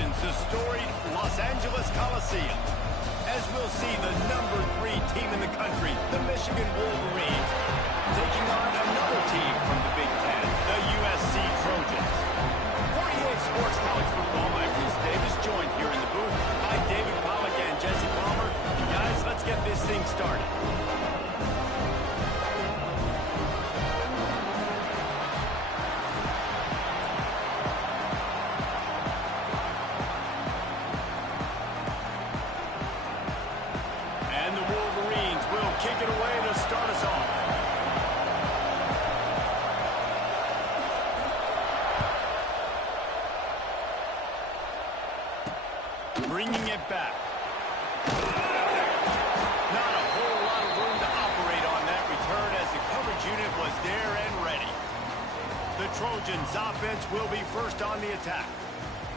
Trojans, the storied Los Angeles Coliseum. As we'll see the #3 team in the country, the Michigan Wolverines, taking on another team from the Big Ten, the USC Trojans. 48 Sports College Football, I'm Bruce Davis, joined here in the booth by David Pollack and Jesse Palmer. And guys, let's get this thing started. And the Wolverines will kick it away to start us off. Bringing it back. Not a whole lot of room to operate on that return as the coverage unit was there and ready. The Trojans offense will be first on the attack.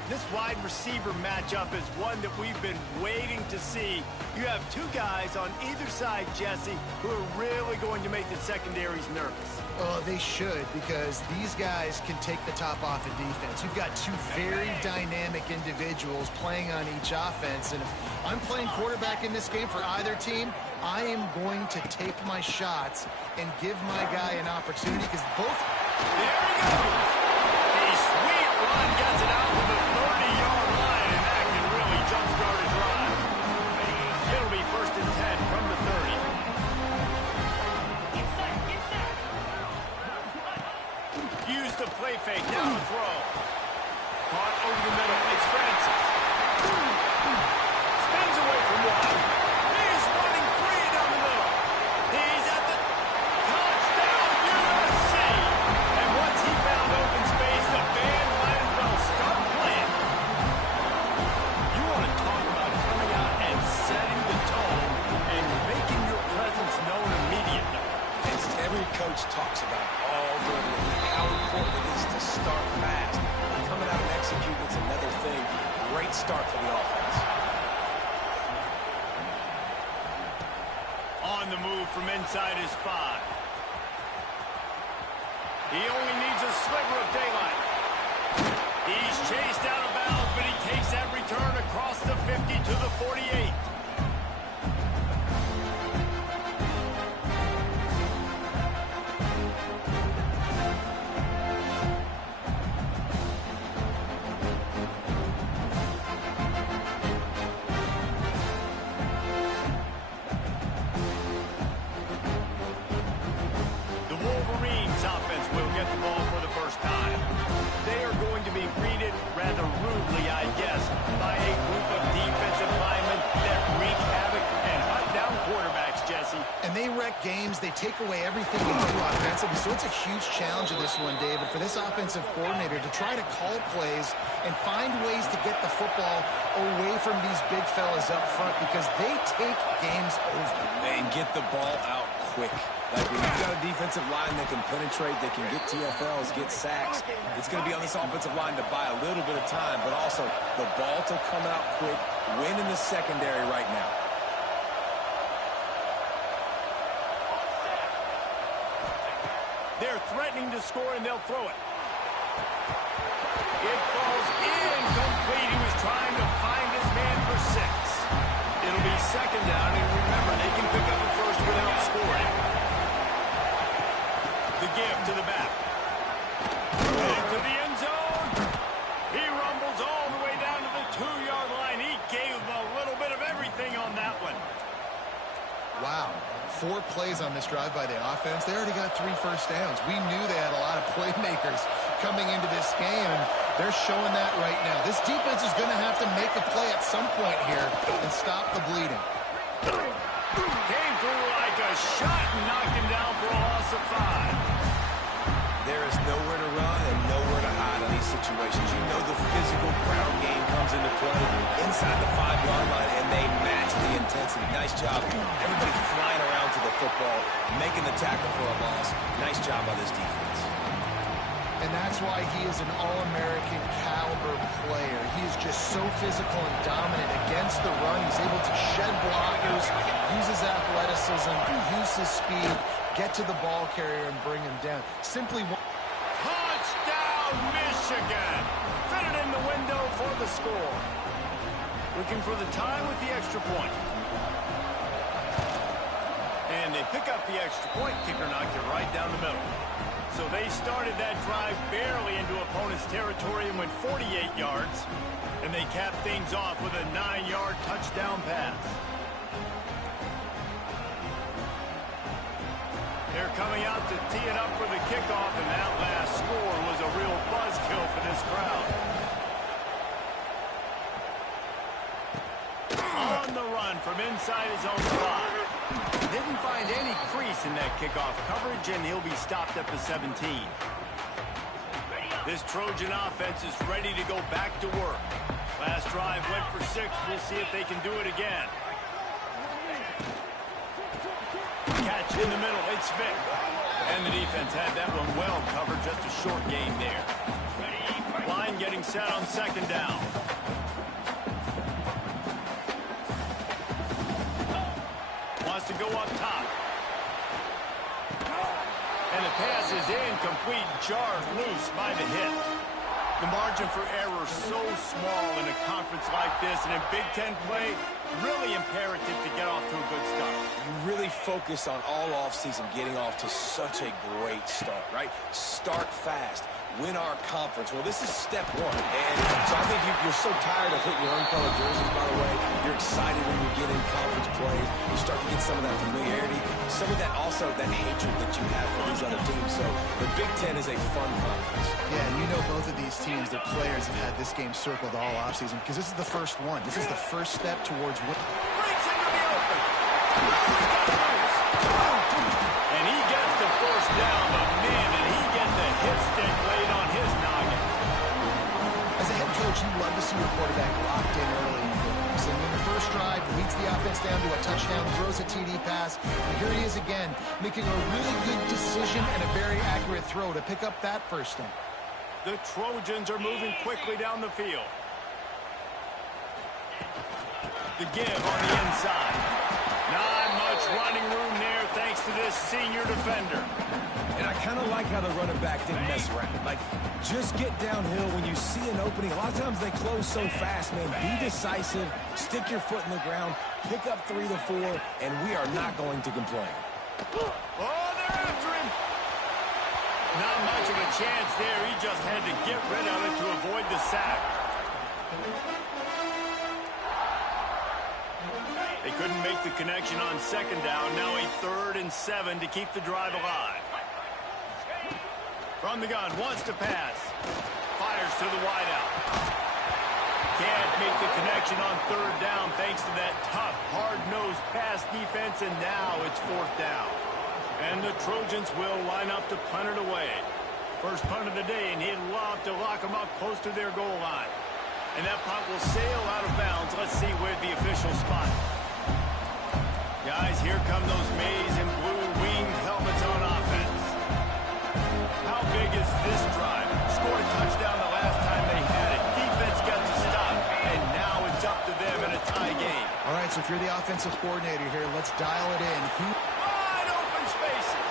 This wide receiver matchup is one that we've been waiting to see. You have two guys on either side, Jesse, who are really going to make the secondaries nervous. Oh, they should, because these guys can take the top off of defense. You've got two very dynamic individuals playing on each offense, and if I'm playing quarterback in this game for either team, I am going to take my shots and give my guy an opportunity, because both... There he goes! A sweet run gets it out to the 30-yard line, and that can really jumpstart a drive. It'll be 1st and 10 from the 30. Use the play fake, now the throw. Caught over the middle, it's Francis. Spins away from one. He's running free down the middle. He's at the touchdown, USC. And once he found open space, the band might as well start playing. You want to talk about coming out and setting the tone and making your presence known immediately. As every coach talks about all the how important it is to start fast. Coming out and executing is another thing. Great start for the offense. On the move from inside his 5. He only needs a sliver of daylight. He's chased out of bounds, but he takes that return across the 50 to the 48. Offense will get the ball for the first time. They are going to be greeted rather rudely, I guess, by a group of defensive linemen that wreak havoc and hunt down quarterbacks, Jesse. And they wreck games. They take away everything you do offensively. So it's a huge challenge in this one, David, for this offensive coordinator to try to call plays and find ways to get the football away from these big fellas up front, because they take games over. And get the ball out quick. Like when you've got a defensive line that can penetrate, that can get TFLs, get sacks, it's going to be on this offensive line to buy a little bit of time, but also the ball to come out quick, win in the secondary right now. They're threatening to score, and they'll throw it. It falls incomplete. He was trying to find his man for 6. It'll be 2nd down, and remember, they can pick up a first without scoring. The give to the back. Into the end zone. He rumbles all the way down to the 2-yard line. He gave a little bit of everything on that one. Wow. 4 plays on this drive by the offense. They already got 3 first downs. We knew they had a lot of playmakers coming into this game, and they're showing that right now. This defense is going to have to make a play at some point here and stop the bleeding. Came through like a shot and knocked him down for a loss of 5. There is nowhere to run and nowhere to hide in these situations. You know the physical ground game comes into play inside the 5-yard line, and they match the intensity. Nice job. Everybody flying around to the football, making the tackle for a loss. Nice job by this defense. And that's why he is an All-American caliber player. He is just so physical and dominant against the run. He's able to shed blockers, use his athleticism, use his speed, get to the ball carrier and bring him down. Simply touchdown, Michigan! Michigan. Fitted in the window for the score. Looking for the tie with the extra point. And they pick up the extra point. Kicker knocked it right down the middle. So they started that drive barely into opponent's territory and went 48 yards. And they capped things off with a 9-yard touchdown pass. They're coming out to tee it up for the kickoff, and that last score was a real buzzkill for this crowd. On the run from inside his own 5. Didn't find any crease in that kickoff coverage, and he'll be stopped at the 17. This Trojan offense is ready to go back to work. Last drive went for 6. We'll see if they can do it again. Catch in the middle. It's Vic. And the defense had that one well covered. Just a short gain there. Line getting set on second down. Wants to go up top. And the pass is incomplete. Jarred loose by the hit. The margin for error so small in a conference like this, and in Big Ten play, really imperative to get off to a good start. You really focus on all offseason getting off to such a great start, right? Start fast. Win our conference. Well, this is step 1. And so I think you're so tired of hitting your own color jerseys, by the way. You're excited when you get in conference play. You start to get some of that familiarity, some of that also, that hatred that you have for these other teams. So the Big Ten is a fun conference. Yeah, and you know both of these teams, their players have had this game circled all offseason because this is the first one. This is the first step towards winning. Breaks into the open. And he gets the first down, but man, did he get the hit stick laid on his noggin. As a head coach, you love to see your quarterback locked in early in games. And in the first drive, leads the offense down to a touchdown, throws a TD pass, and here he is again, making a really good decision and a very accurate throw to pick up that first down. The Trojans are moving quickly down the field. The give on the inside. Not much running room there thanks to this senior defender. And I kind of like how the running back didn't mess around. Like, just get downhill when you see an opening. A lot of times they close so fast, man. Be decisive, stick your foot in the ground, pick up 3 to 4, and we are not going to complain. Oh, they're after him. Not much of a chance there. He just had to get rid of it to avoid the sack. They couldn't make the connection on second down. Now a 3rd and 7 to keep the drive alive. From the gun, wants to pass. Fires to the wideout. Can't make the connection on 3rd down thanks to that tough, hard-nosed pass defense, and now it's 4th down. And the Trojans will line up to punt it away. First punt of the day, and he'd love to lock them up close to their goal line. And that punt will sail out of bounds. Let's see where the official spot. Guys, here come those maize and blue winged helmets on offense. How big is this drive? Scored a touchdown the last time they had it. Defense got to stop, and now it's up to them in a tie game. All right, so if you're the offensive coordinator here, let's dial it in. Wide open spaces.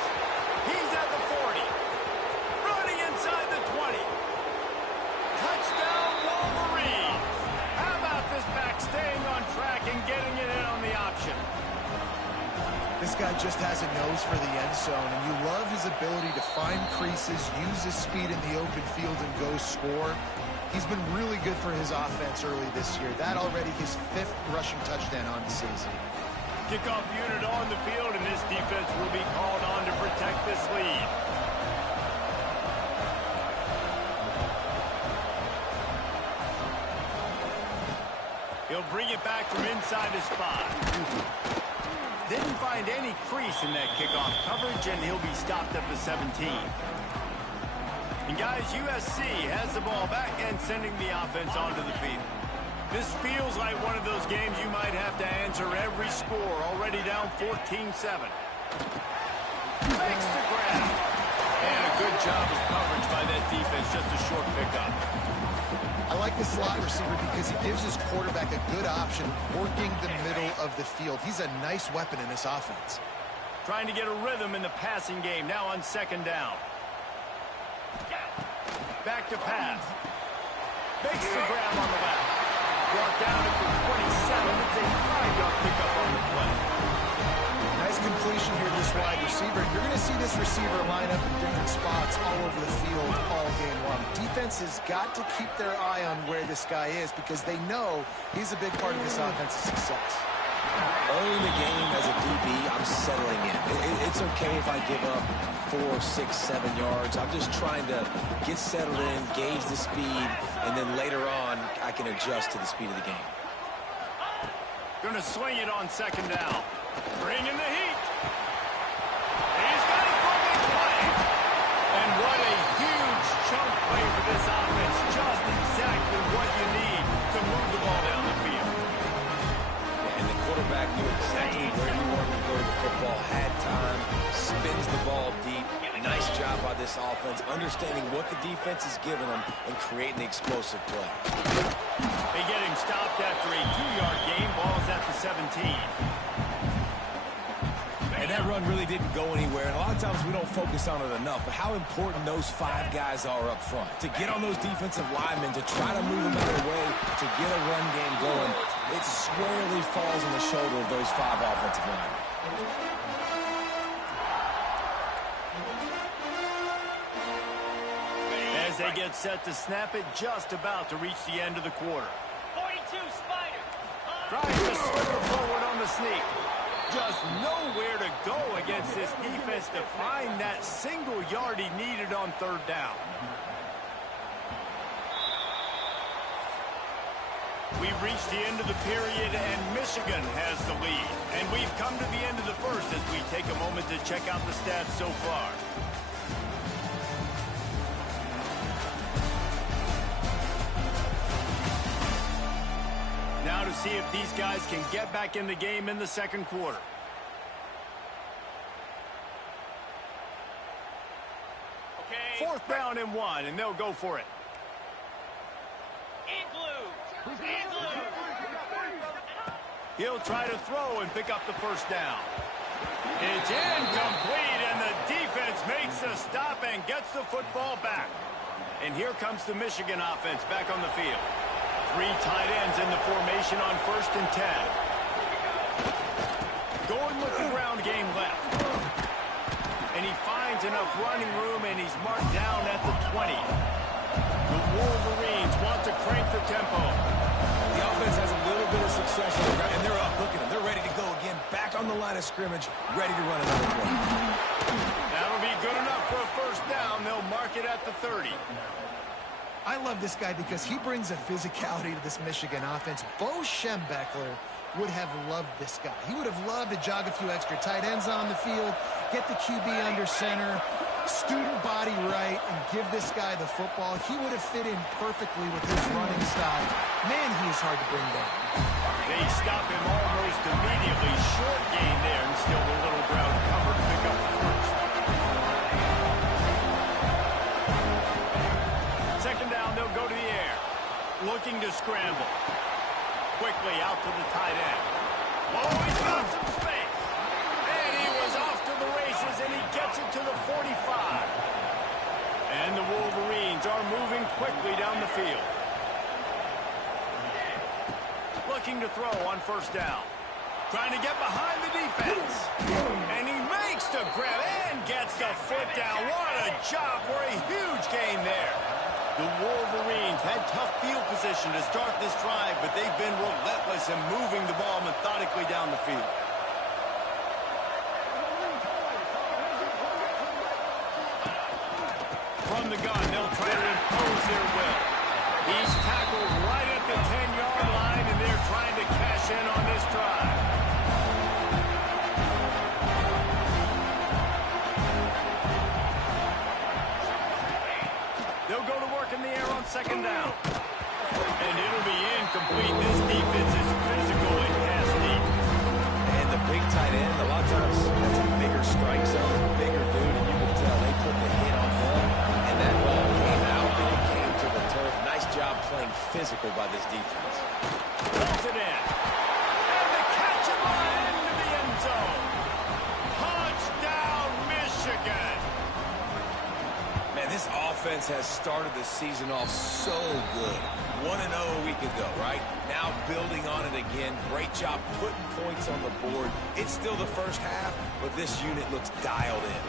He's at the 40. Running inside the 20. Touchdown, Wolverines. How about this back staying on track and getting it in on the option? This guy just has a nose for the end zone, and you love his ability to find creases, use his speed in the open field, and go score. He's been really good for his offense early this year. That already his 5th rushing touchdown on the season. Kickoff unit on the field, and this defense will be called on to protect this lead. He'll bring it back from inside his 5. Didn't find any crease in that kickoff coverage, and he'll be stopped at the 17. And guys, USC has the ball back and sending the offense onto the field. This feels like one of those games you might have to answer every score, already down 14-7. Makes the grab. And a good job of coverage by that defense, just a short pickup. I like the slot receiver because he gives his quarterback a good option working the middle of the field. He's a nice weapon in this offense. Trying to get a rhythm in the passing game, now on second down. Back to pass. Makes the grab on the left. Brought down at the 27. It's a 5-yard pickup on the play. Nice completion here to this wide receiver. You're going to see this receiver line up in different spots all over the field all game long. Defense has got to keep their eye on where this guy is because they know he's a big part of this offense's success. Early in the game as a DB, I'm settling in. It's okay if I give up 4, 6, 7 yards. I'm just trying to get settled in, gauge the speed, and then later on, I can adjust to the speed of the game. Going to swing it on second down. Bringing the heat. He's got it for the play. And what a huge chunk play for this offense. Just exactly what you need to move the ball down the field. And the quarterback knew exactly where he wanted to go with the football, had time, spins the ball deep. Nice job by this offense, understanding what the defense is giving them and creating the explosive play. They get him stopped after a 2-yard gain. Ball's at the 17. And that run really didn't go anywhere. And a lot of times we don't focus on it enough, but how important those 5 guys are up front. To get on those defensive linemen, to try to move them out of the way, to get a run game going, it squarely falls on the shoulder of those 5 offensive linemen. As they get set to snap it, just about to reach the end of the quarter. 42 Spider. Tries to slither forward on the sneak. Just nowhere to go against this defense to find that single yard he needed on third down. We've reached the end of the period, and Michigan has the lead. And we've come to the end of the first as we take a moment to check out the stats so far. Now to see if these guys can get back in the game in the second quarter. Okay. 4th down and 1, and they'll go for it. Igloo. He'll try to throw and pick up the first down. It's incomplete, and the defense makes the stop and gets the football back. And here comes the Michigan offense back on the field. 3 tight ends in the formation on 1st and 10. Going with the ground game left. And he finds enough running room, and he's marked down at the 20. The Wolverines want to crank the tempo. The offense has a little bit of success on the ground, and they're up. Look at them. They're ready to go again. Back on the line of scrimmage, ready to run another play. That'll be good enough for a first down. They'll mark it at the 30. I love this guy because he brings a physicality to this Michigan offense. Bo Schembechler would have loved this guy. He would have loved to jog a few extra tight ends on the field, get the QB under center, student body right, and give this guy the football. He would have fit in perfectly with his running style. Man, he is hard to bring down. They stop him almost immediately. Short gain there, and still a little ground cover to pick up the first. Second down, they'll go to the air. Looking to scramble. Quickly out to the tight end. Oh, he's got some space. And he was off to the races, and he gets it to the 45. And the Wolverines are moving quickly down the field. Looking to throw on first down. Trying to get behind the defense. And he makes the grab and gets the foot down. What a job for a huge gain there. The Wolverines had tough field position to start this drive, but they've been relentless in moving the ball methodically down the field. From the gun, they'll try to impose their will. He's tackled right at the 10-yard line, and they're trying to cash in on this drive. They'll go to work in the air on second down. And it'll be incomplete. This defense is physical and has deep. And the big tight end, a lot of times, that's a bigger strike zone, bigger dude, and you can tell they put the hit on him. And that ball came out, and it came to the turf. Nice job playing physical by this defense. Pulls it in. And the catch at the end of the end zone. Touchdown, Michigan. Man, This offense has started the season off so good. 1-0 a week ago, right? Now building on it again. Great job putting points on the board. It's still the first half, but this unit looks dialed in.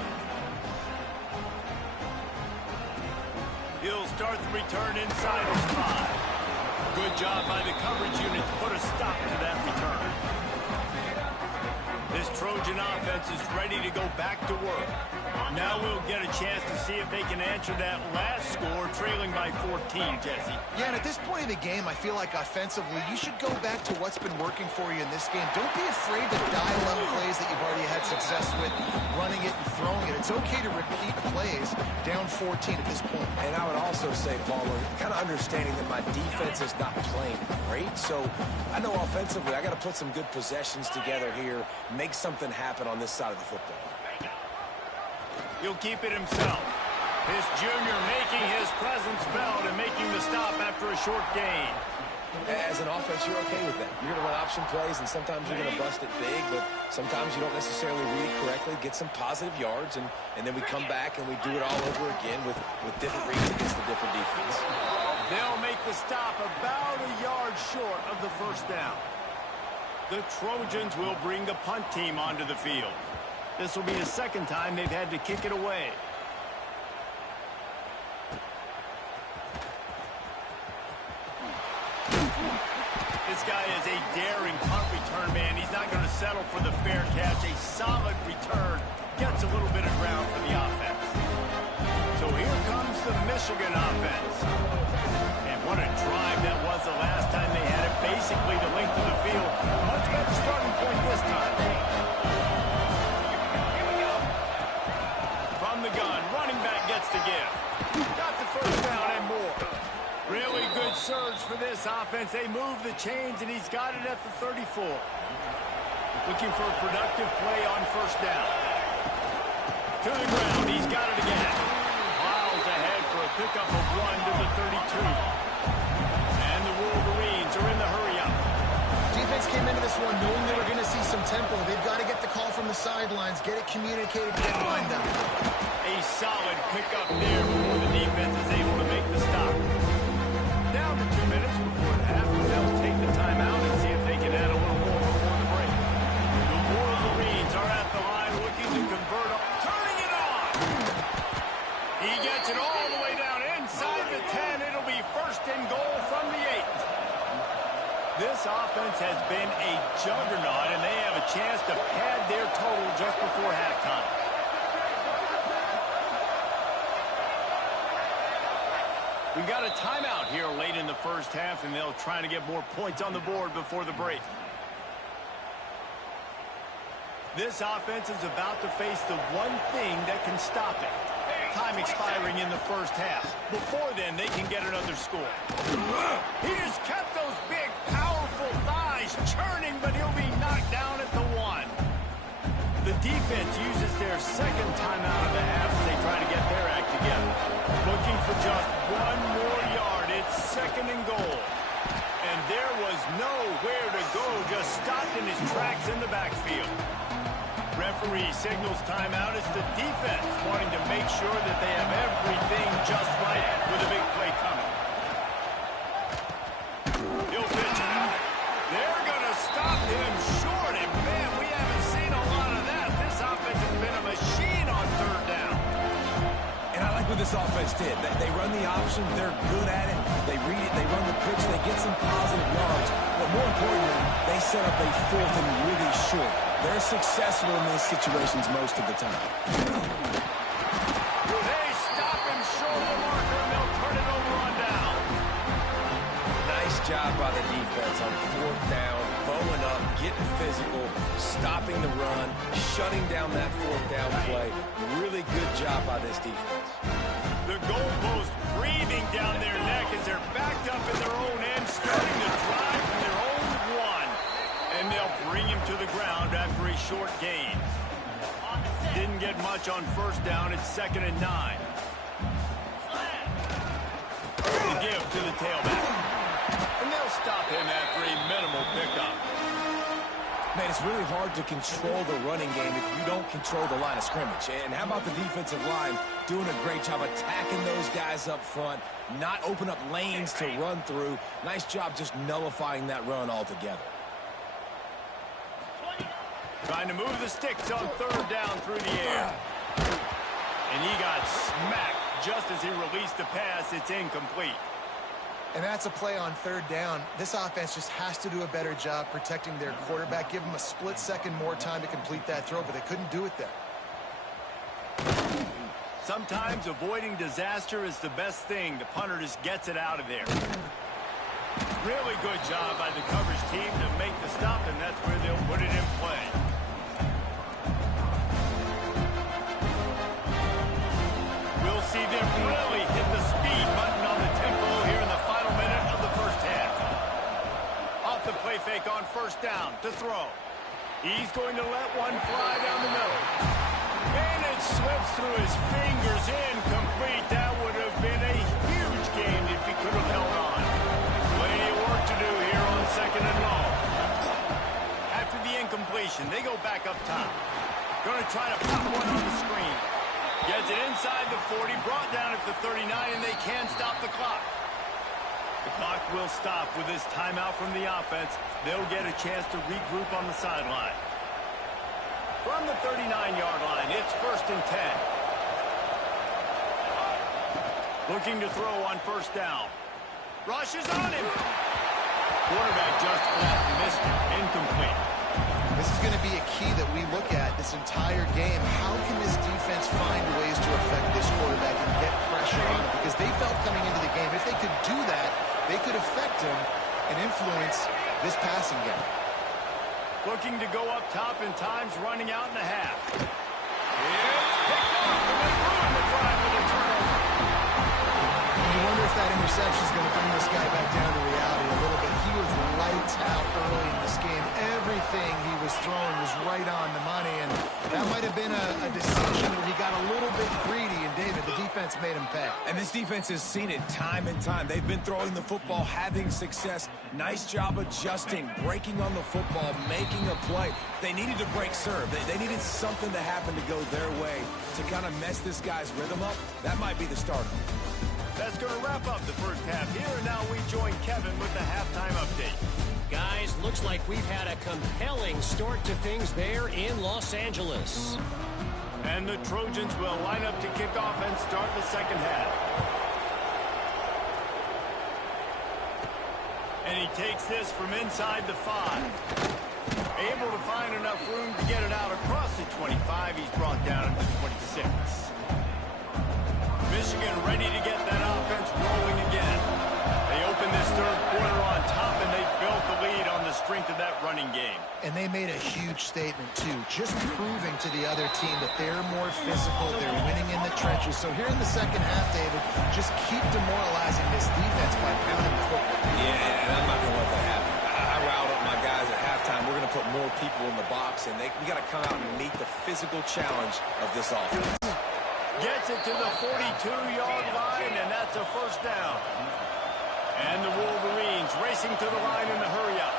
He'll start the return inside his 5. Good job by the coverage unit to put a stop to that return. This Trojan offense is ready to go back to work. Now we'll get a chance to see if they can answer that last score, trailing by 14, Jesse. Yeah, and at this point of the game, I feel like offensively, you should go back to what's been working for you in this game. Don't be afraid to dial up plays that you've already had success with, running it and throwing it. It's okay to repeat plays down 14 at this point. And I would also say, Palmer, kind of understanding that my defense is not playing great. So I know offensively, I got to put some good possessions together here, make something happen on this side of the football. He'll keep it himself. His junior making his presence felt and making the stop after a short gain. As an offense, you're okay with that. You're going to run option plays, and sometimes you're going to bust it big, but sometimes you don't necessarily read it correctly, get some positive yards, and then we come back and we do it all over again with different reads against the different defense. They'll make the stop about a yard short of the first down. The Trojans will bring the punt team onto the field. This will be the second time they've had to kick it away. This guy is a daring punt return man. He's not going to settle for the fair catch. A solid return. Gets a little bit of ground for the offense. So here comes the Michigan offense. And what a drive that was the last time they had it. Basically the length of the field. Much better starting point this time. The gun, running back gets the give. Got the first down and more. Really good surge for this offense. They move the chains, and he's got it at the 34. Looking for a productive play on first down. To the ground, he's got it again. Miles ahead for a pickup of 1 to the 32. And the Wolverines are in the hurry-up. Defense came into this one knowing they were going to see some tempo. They've got to get the call from the sidelines, get it communicated, get lined up. A solid pickup there before the defense is able to make the stop. Down to 2 minutes before the half. They'll take the timeout and see if they can add a little more before the break. The Wolverines are at the line looking to convert. Turning it on! He gets it all the way down inside the 10. It'll be first and goal from the 8. This offense has been a juggernaut, and they have a chance to pad their total just before halftime. We've got a timeout here late in the first half, and they'll try to get more points on the board before the break. This offense is about to face the one thing that can stop it. Time expiring in the first half. Before then, they can get another score. He just kept those big, powerful thighs churning, but he'll be knocked down at the 1. The defense uses their second timeout of the half as they try to get their act together. Looking for just 1 more yard. It's second and goal. And there was nowhere to go, just stopped in his tracks in the backfield. Referee signals timeout. It's the defense wanting to make sure that they have everything just right with a big play coming. He'll pitch it. They're going to stop him short, and man, we haven't seen a lot of that. This offense has been a machine on third down. And I like what this offense did. They run the option. They're good at it. They read it. They run the pitch. They get some positive yards. But more importantly, they set up a fourth and really short. They're successful in these situations most of the time. They stop him short of the marker, and they'll turn it over on down. Nice job by the defense on fourth down, bowing up, getting physical, stopping the run, shutting down that fourth down play. Really good job by this defense. The goalpost breathing down their neck as they're backed up in their own end, starting to drive from their own 1. And they'll bring him to the ground after a short gain. Didn't get much on first down. It's second and 9. The give to the tailback. And they'll stop him after a minimal pickup. Man, it's really hard to control the running game if you don't control the line of scrimmage. And how about the defensive line doing a great job attacking those guys up front, not open up lanes to run through. Nice job just nullifying that run altogether. Trying to move the sticks on third down through the air. And he got smacked just as he released the pass. It's incomplete. And that's a play on third down. This offense just has to do a better job protecting their quarterback. Give him a split second more time to complete that throw, but they couldn't do it there. Sometimes avoiding disaster is the best thing. The punter just gets it out of there. Really good job by the coverage team to make the stop, and that's where they'll put it in play. We'll see them really hit the speed button on the tempo here in the final minute of the first half. Off the play fake on first down to throw. He's going to let one fly down the middle. And it slips through his fingers, incomplete. That would have been a huge game if he could have held on. Plenty of work to do here on second and long. After the incompletion, they go back up top. Going to try to pop one on the screen. Gets it inside the 40, brought down at the 39, and they can stop the clock. The clock will stop with this timeout from the offense. They'll get a chance to regroup on the sideline. From the 39-yard line, it's first and 10. Looking to throw on first down. Rushes on him. Quarterback just flat missed it. Incomplete. This is going to be a key that we look at this entire game. How can this defense find ways to affect this quarterback and get pressure on him? Because they felt coming into the game, if they could do that, they could affect him and influence this passing game. Looking to go up top, and time's running out in the half. It's picked off, and they ruin the drive with a turnover. You wonder if that interception is going to bring this guy back down to reality a little bit. He was lights out early in this game. Everything he was throwing was right on the money, and that might have been a decision where he got a little bit greedy, and David, the defense made him pay. And this defense has seen it time and time. They've been throwing the football, having success. Nice job adjusting, breaking on the football, making a play. They needed to break serve. They needed something to happen to go their way to kind of mess this guy's rhythm up. That might be the starter. That's going to wrap up the first half here, and now we join Kevin with the halftime update. Guys, looks like we've had a compelling start to things there in Los Angeles. And the Trojans will line up to kick off and start the second half. And he takes this from inside the 5. Able to find enough room to get it out across the 25. He's brought down at the 26. Michigan ready to get that offense rolling again. They open this third quarter on top, and they built the lead on the strength of that running game. And they made a huge statement, too, just proving to the other team that they're more physical, they're winning in the trenches. So here in the second half, David, just keep demoralizing this defense by pounding the football. Yeah, and I'm not going to let that happen. I riled up my guys at halftime. We're going to put more people in the box, and we got to come out and meet the physical challenge of this offense. Gets it to the 42-yard line, and that's a first down. And the Wolverines racing to the line in the hurry-up.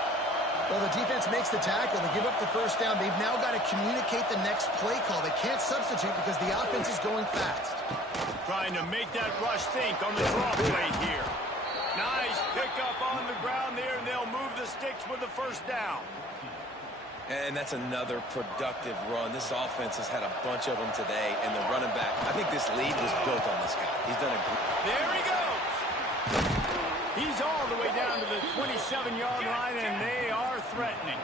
Well, the defense makes the tackle. They give up the first down. They've now got to communicate the next play call. They can't substitute because the offense is going fast. Trying to make that rush think on the draw play here. Nice pickup on the ground there, and they'll move the sticks with the first down. And that's another productive run. This offense has had a bunch of them today, and the running back, I think this lead was built on this guy. He's done a good... There he goes. He's all the way down to the 27-yard line, and they are threatening.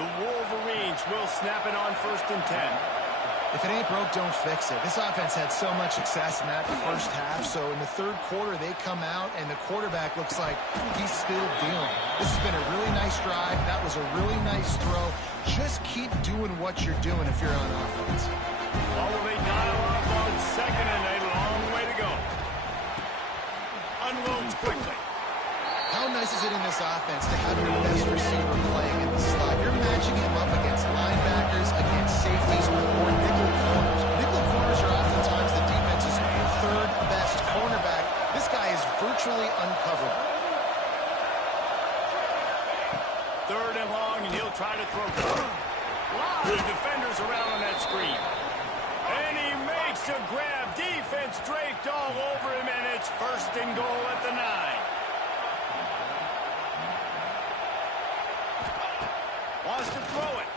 The Wolverines will snap it on first and 10. If it ain't broke, don't fix it. This offense had so much success in that first half, so in the third quarter, they come out, and the quarterback looks like he's still dealing. This has been a really nice drive. That was a really nice throw. Just keep doing what you're doing if you're on offense. Oh, they dial up on second, and a long way to go. Unloads quickly. How nice is it in this offense to have your best receiver playing in the slot? You're matching him up against linebackers, against safeties, or nickel corners. Nickel corners are oftentimes the defense's third best cornerback. This guy is virtually uncoverable. 3rd and long, and he'll try to throw. A lot of defenders around on that screen. And he makes a grab. Defense draped all over him, and it's 1st and goal at the 9. Wants to throw it.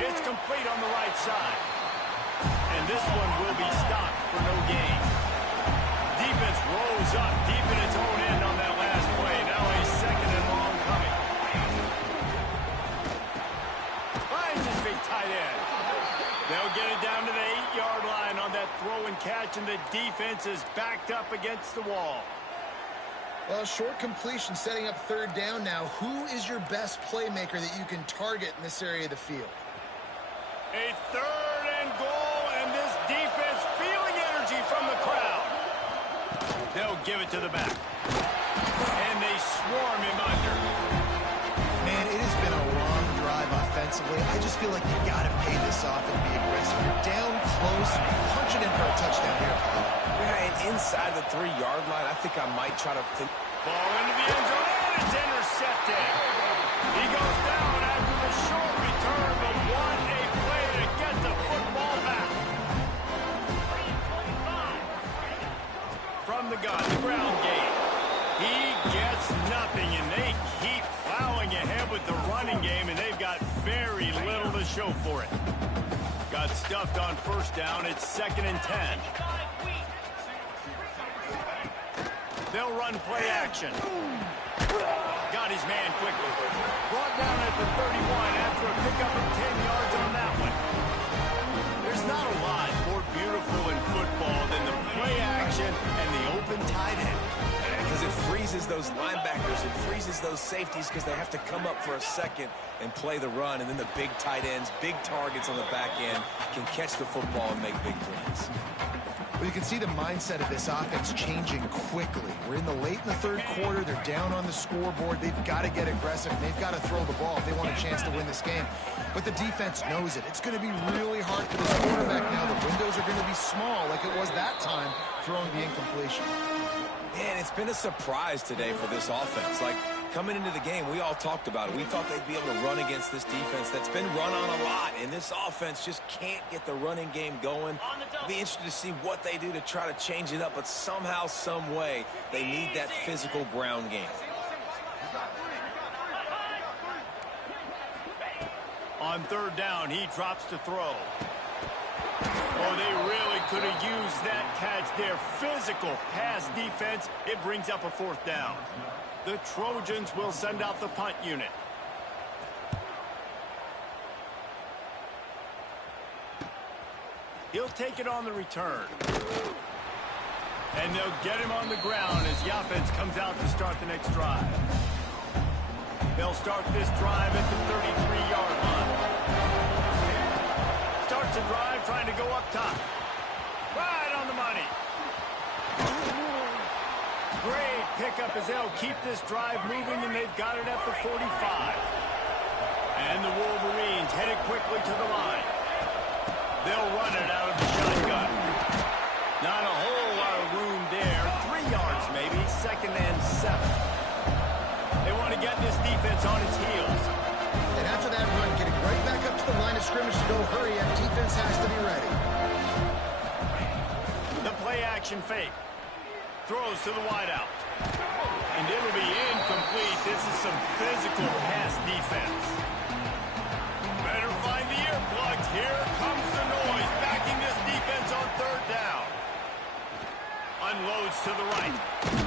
It's complete on the right side. And this one will be stopped for no gain. Defense rolls up deep in its own end on that last play. Now a 2nd and long coming. Finds his big tight end. They'll get it down to the 8-yard line on that throw and catch, and the defense is backed up against the wall. Well, short completion setting up 3rd down now. Who is your best playmaker that you can target in this area of the field? A 3rd and goal, and this defense feeling energy from the crowd. They'll give it to the back. And they swarm him under. Man, it has been a long drive offensively. I just feel like you got to pay this off and be aggressive. You're down close. Punch it in for a touchdown here, Paul. Yeah, and inside the 3-yard line, I think I might try to think. Ball into the end zone, and it's intercepted. He goes down after the short return, but what a play to get the football back. From the gun, the ground game. He gets nothing, and they keep plowing ahead with the running game, and they've got very little to show for it. Got stuffed on 1st down. It's 2nd and 10. They'll run play action. Got his man quickly. Brought down at the 31 after a pickup of 10 yards on that one. There's not a lot more beautiful in football than the play action and the open tight end. Because it freezes those linebackers, it freezes those safeties because they have to come up for a second and play the run, and then the big tight ends, big targets on the back end can catch the football and make big plays. Well, you can see the mindset of this offense changing quickly. We're in the 3rd quarter. They're down on the scoreboard. They've got to get aggressive, and they've got to throw the ball if they want a chance to win this game. But the defense knows it. It's going to be really hard for this quarterback now. The windows are going to be small like it was that time throwing the incompletion. Man, it's been a surprise today for this offense. Like, coming into the game, we all talked about it. We thought they'd be able to run against this defense that's been run on a lot, and this offense just can't get the running game going. I'll be interested to see what they do to try to change it up, but somehow, some way, they need that physical ground game. On 3rd down, he drops to throw. Oh, they really could have used that catch there. Physical pass defense. It brings up a 4th down. The Trojans will send out the punt unit. He'll take it on the return. And they'll get him on the ground as the offense comes out to start the next drive. They'll start this drive at the 33-yard line. Starts a drive trying to go up top. Right on the money. Great pickup as they'll keep this drive moving, and they've got it at the 45. And the Wolverines headed quickly to the line. They'll run it out of the shotgun. Not a whole lot of room there. 3 yards maybe, 2nd and 7. They want to get this defense on its heels. And after that run, getting right back up to the line of scrimmage to go hurry up, defense has to be ready. The play action fake. Throws to the wideout. And it'll be incomplete. This is some physical pass defense. Better find the earplugs. Here comes the noise. Backing this defense on 3rd down. Unloads to the right.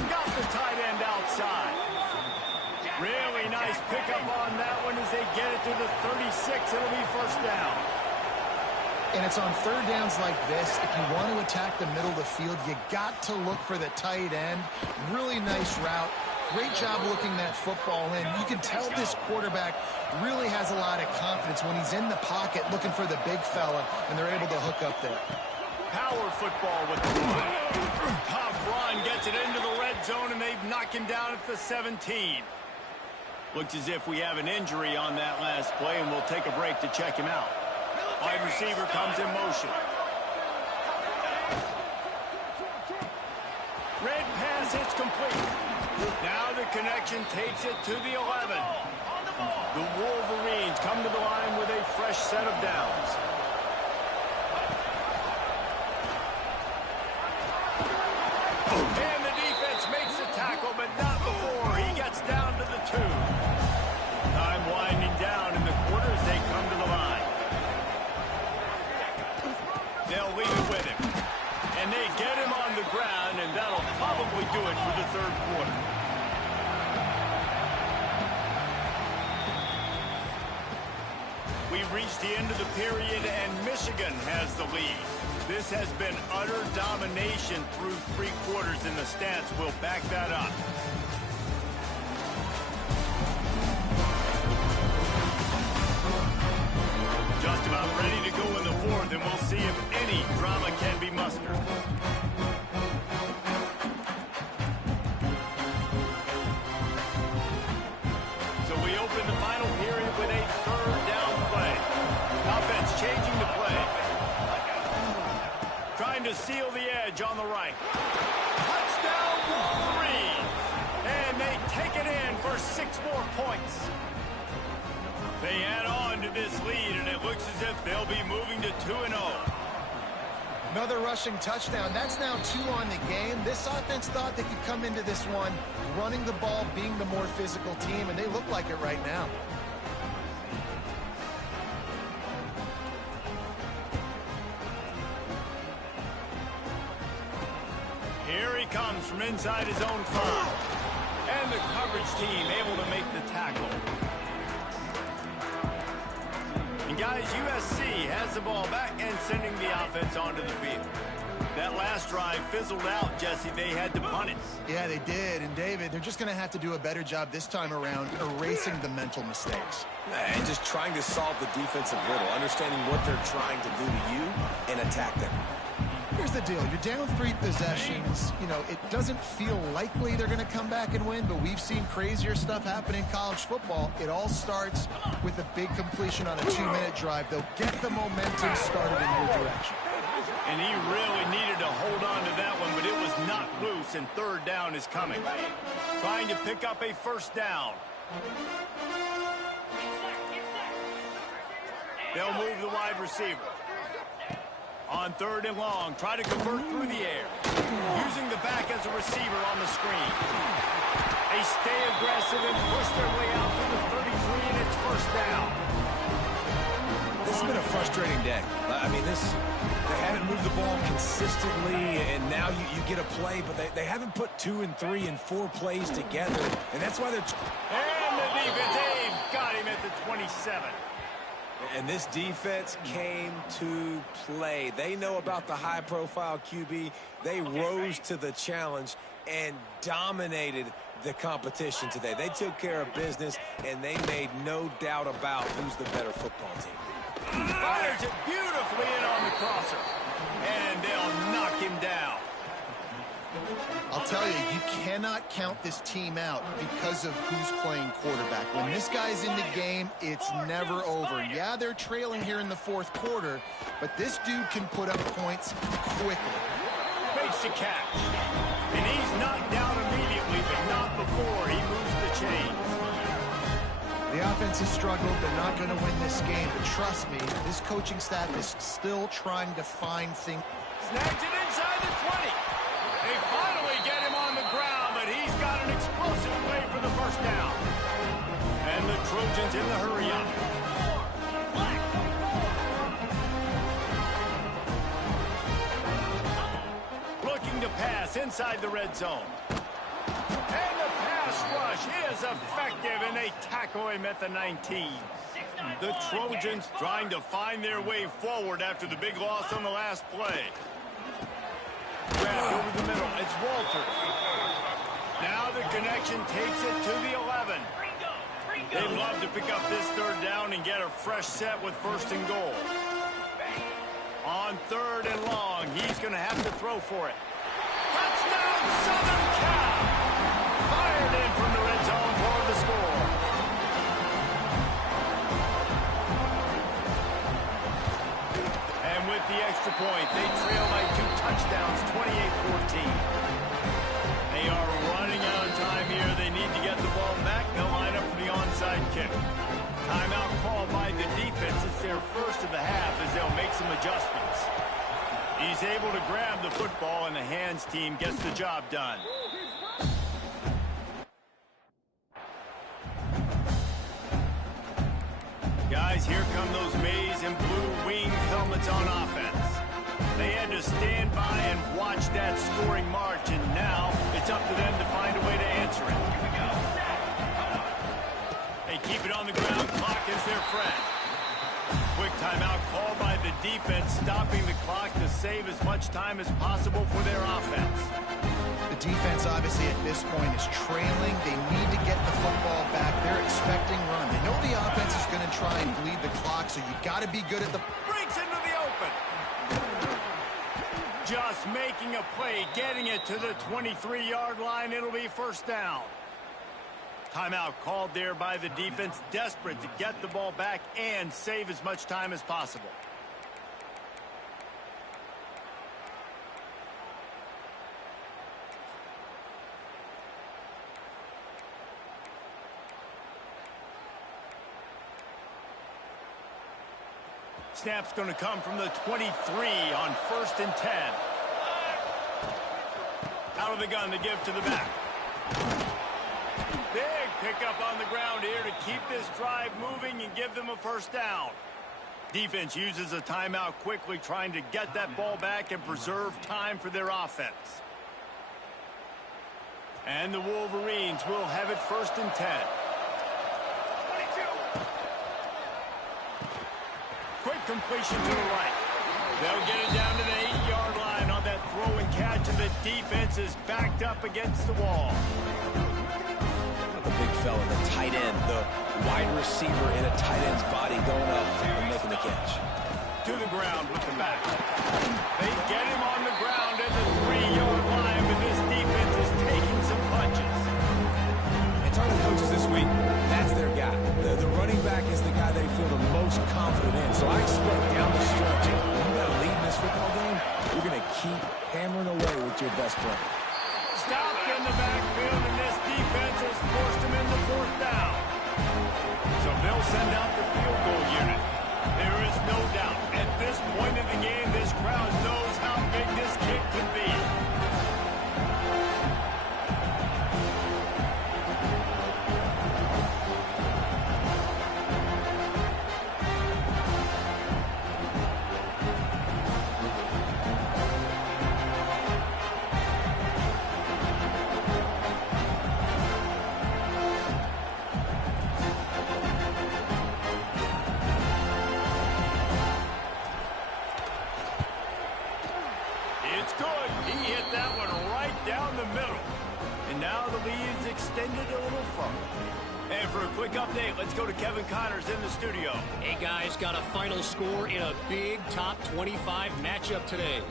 Got the tight end outside. Really nice pickup on that one as they get it to the 36. It'll be 1st down. And it's on 3rd downs like this. If you want to attack the middle of the field, you got to look for the tight end. Really nice route. Great job looking that football in. You can tell this quarterback really has a lot of confidence when he's in the pocket looking for the big fella, and they're able to hook up there. Power football with the run. Tough run gets it into the red zone, and they knock him down at the 17. Looks as if we have an injury on that last play, and we'll take a break to check him out. Wide receiver comes in motion. Red pass hits complete. Now the connection takes it to the 11. The Wolverines come to the line with a fresh set of downs. And the defense makes the tackle, but not before he gets down to the 2. Time winding down in the quarter as they come to the line. They'll leave it with him. And they get him on the ground, and that'll probably do it for the third quarter. We've reached the end of the period, and Michigan has the lead. This has been utter domination through 3 quarters, and the stats will back that up. Just about ready to go in the 4th, and we'll see if any drama can be mustered. So we open the final period with a 3rd down play. Offense changing the play. Trying to seal the edge on the right. Touchdown Wolverines! And they take it in for 6 more points. They add on to this lead, and it looks as if they'll be moving to 2-0. Another rushing touchdown. That's now 2 on the game. This offense thought they could come into this one running the ball, being the more physical team, and they look like it right now. Here he comes from inside his own 5. And the coverage team able to make the tackle. And guys, USC has the ball back and sending the offense onto the field. That last drive fizzled out, Jesse. They had to punt it. Yeah, they did. And, David, they're just going to have to do a better job this time around erasing the mental mistakes. And just trying to solve the defensive riddle, understanding what they're trying to do to you and attack them. Here's the deal. You're down 3 possessions. You know, it doesn't feel likely they're going to come back and win, but we've seen crazier stuff happen in college football. It all starts with a big completion on a 2-minute drive. They'll get the momentum started in your direction. And he really needed to hold on to that one, but it was not loose, and 3rd down is coming. Trying to pick up a 1st down. They'll move the wide receiver. On 3rd and long, try to convert through the air. Using the back as a receiver on the screen. They stay aggressive and push their way out to the 33, and it's 1st down. This has been a frustrating day. I mean, they haven't moved the ball consistently, and now you get a play, but they haven't put 2 and 3 and 4 plays together, and that's why they're... And the defense, they've got him at the 27. And this defense came to play. They know about the high-profile QB. They rose to the challenge and dominated the competition today. They took care of business, and they made no doubt about who's the better football team. Fires it beautifully in on the crosser. And they'll knock him down. I'll tell you, you cannot count this team out because of who's playing quarterback. When this guy's in the game, it's never over. Yeah, they're trailing here in the 4th quarter, but this dude can put up points quickly. Makes the catch. And he's knocked down immediately, but not before he moves the chains. The offense has struggled. They're not going to win this game, but trust me, this coaching staff is still trying to find things. Snags it inside the 20. They finally get him on the ground, but he's got an explosive play for the 1st down. And the Trojans in the hurry-up. Looking to pass inside the red zone. And the pass rush is effective, and they tackle him at the 19. The Trojans trying to find their way forward after the big loss on the last play. Grabbed over the middle. It's Walters. Now the connection takes it to the 11. They'd love to pick up this 3rd down and get a fresh set with 1st and goal. On 3rd and long, he's going to have to throw for it. Touchdown, Southern Cal! Fired in from the red zone for the score. And with the extra point, they trail by 2 touchdowns, 28-14. They are running out of time He's able to grab the football, and the hands team gets the job done. Guys, here come those maize and blue wing helmets on offense. They had to stand by and watch that scoring march, and now it's up to them to find a way to answer it. They keep it on the ground. Clock is their friend. Quick timeout called by the defense, stopping the clock to save as much time as possible for their offense. The defense, obviously, at this point is trailing. They need to get the football back. They're expecting run. They know the offense is going to try and bleed the clock, so you got to be good at the... Breaks into the open. Just making a play, getting it to the 23-yard line. It'll be first down. Timeout called there by the defense, desperate to get the ball back and save as much time as possible. Snap's going to come from the 23 on 1st and 10. Out of the gun to give to the back. Big pickup on the ground here to keep this drive moving and give them a first down. Defense uses a timeout quickly, trying to get that ball back and preserve time for their offense. And the Wolverines will have it 1st and 10. Quick completion to the right. They'll get it down to the 8-yard line on that throw and catch, and the defense is backed up against the wall. The big fella, the tight end, the wide receiver in a tight end's body going up and making the catch. To the ground with the back. They get him on the ground at the 3-yard line, but this defense is taking some punches. And talking to coaches this week, that's their guy. The running back is the guy they feel the most confident in. So I expect down the stretch, when you got to lead in this football game, you're going to keep hammering away with your best player. Stopped in the backfield, and this defense has forced him into 4th down. So they'll send out the field goal unit. There is no doubt, at this point in the game, this crowd knows how big this kick could be. It's good. He hit that one right down the middle. And now the lead's extended a little further. And for a quick update, let's go to Kevin Connors in the studio. Hey, guys, got a final score in a big top 25 matchup today.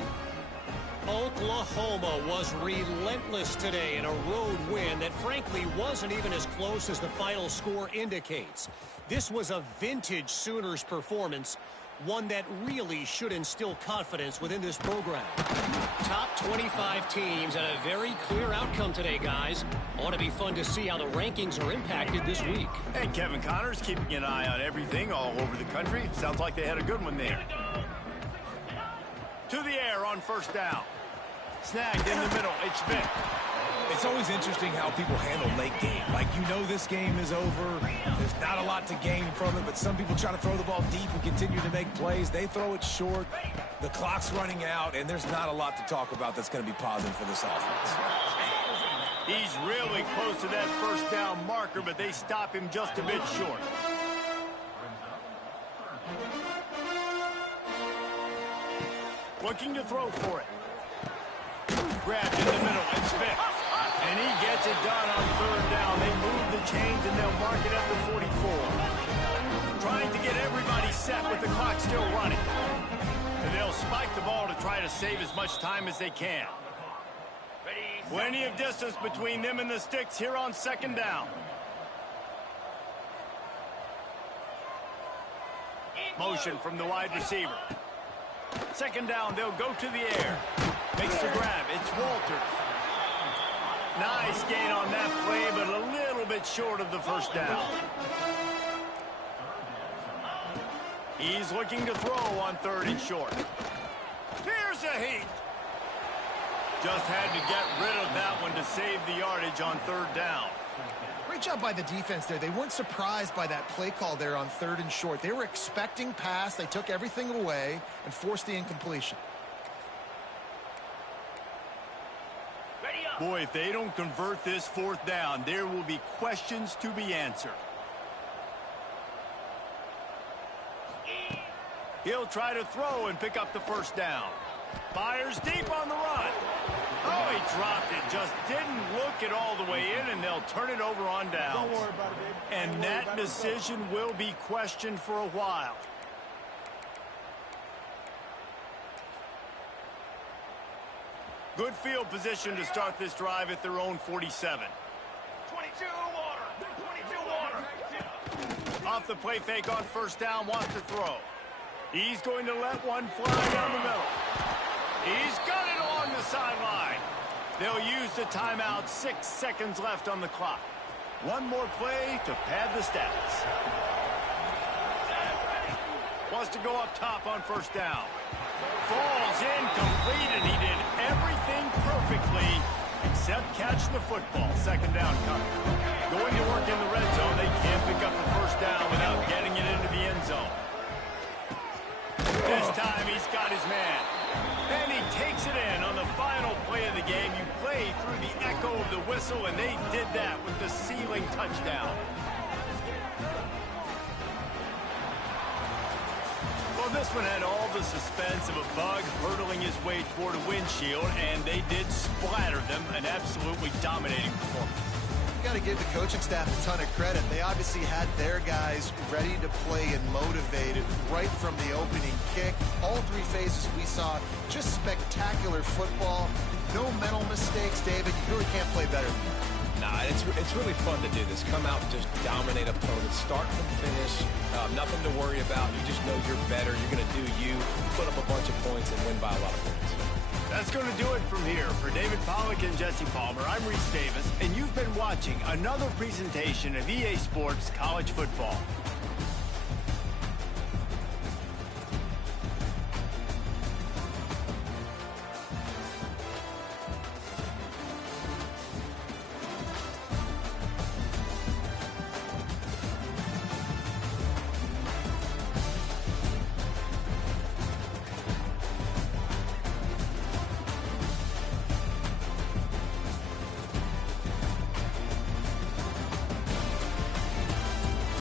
Oklahoma was relentless today in a road win that frankly wasn't even as close as the final score indicates. This was a vintage Sooners performance, one that really should instill confidence within this program. Top 25 teams and a very clear outcome today, guys. Ought to be fun to see how the rankings are impacted this week. And Kevin Connors keeping an eye on everything all over the country. Sounds like they had a good one there. To the air on 1st down. Snagged in the middle. It's Vick. It's always interesting how people handle late game. Like, you know this game is over. There's not a lot to gain from it, but some people try to throw the ball deep and continue to make plays. They throw it short. The clock's running out, and there's not a lot to talk about that's going to be positive for this offense. He's really close to that 1st down marker, but they stop him just a bit short. Looking to throw for it. Grabbed in the middle. It's Vick. And he gets it done on 3rd down. They move the chains, and they'll mark it at the 44. Trying to get everybody set with the clock still running. And they'll spike the ball to try to save as much time as they can. Plenty of distance between them and the sticks here on 2nd down. Motion from the wide receiver. 2nd down, they'll go to the air. Makes the grab. It's Walters. Nice gain on that play, but a little bit short of the 1st down. He's looking to throw on 3rd and short. Here's There's the heat. Just had to get rid of that one to save the yardage on third down. Great job by the defense there. They weren't surprised by that play call there on 3rd and short. They were expecting pass. They took everything away and forced the incompletion. Ready up. Boy, if they don't convert this 4th down, there will be questions to be answered. He'll try to throw and pick up the 1st down. Fires deep on the run. Oh, he dropped it. Just didn't look it all the way in, and they'll turn it over on downs. Don't worry about it, baby. And that decision will be questioned for a while. Good field position to start this drive at their own 47. 22 water. 22 water. Off the play fake on 1st down, wants to throw. He's going to let one fly down the middle. He's got it along the sideline. They'll use the timeout. 6 seconds left on the clock. One more play to pad the stats. Wants to go up top on 1st down. Falls incomplete, and he did everything perfectly except catch the football. 2nd down coming. Going to work in the red zone. They can't pick up the 1st down without getting it into the end zone. This time he's got his man. And he takes it in on the final play of the game. You play through the echo of the whistle, and they did that with the sealing touchdown. Well, this one had all the suspense of a bug hurtling his way toward a windshield, and they did splatter them. An absolutely dominating performance. You got to give the coaching staff a ton of credit. They obviously had their guys ready to play and motivated right from the opening kick. All 3 phases we saw just spectacular football. No mental mistakes, David. You really can't play better than that. Nah, it's really fun to do this. Come out and just dominate opponents, start from finish. Nothing to worry about. You just know you're better. You're going to do you, put up a bunch of points, and win by a lot of points. That's going to do it from here. For David Pollack and Jesse Palmer, I'm Reese Davis, and you've been watching another presentation of EA Sports College Football.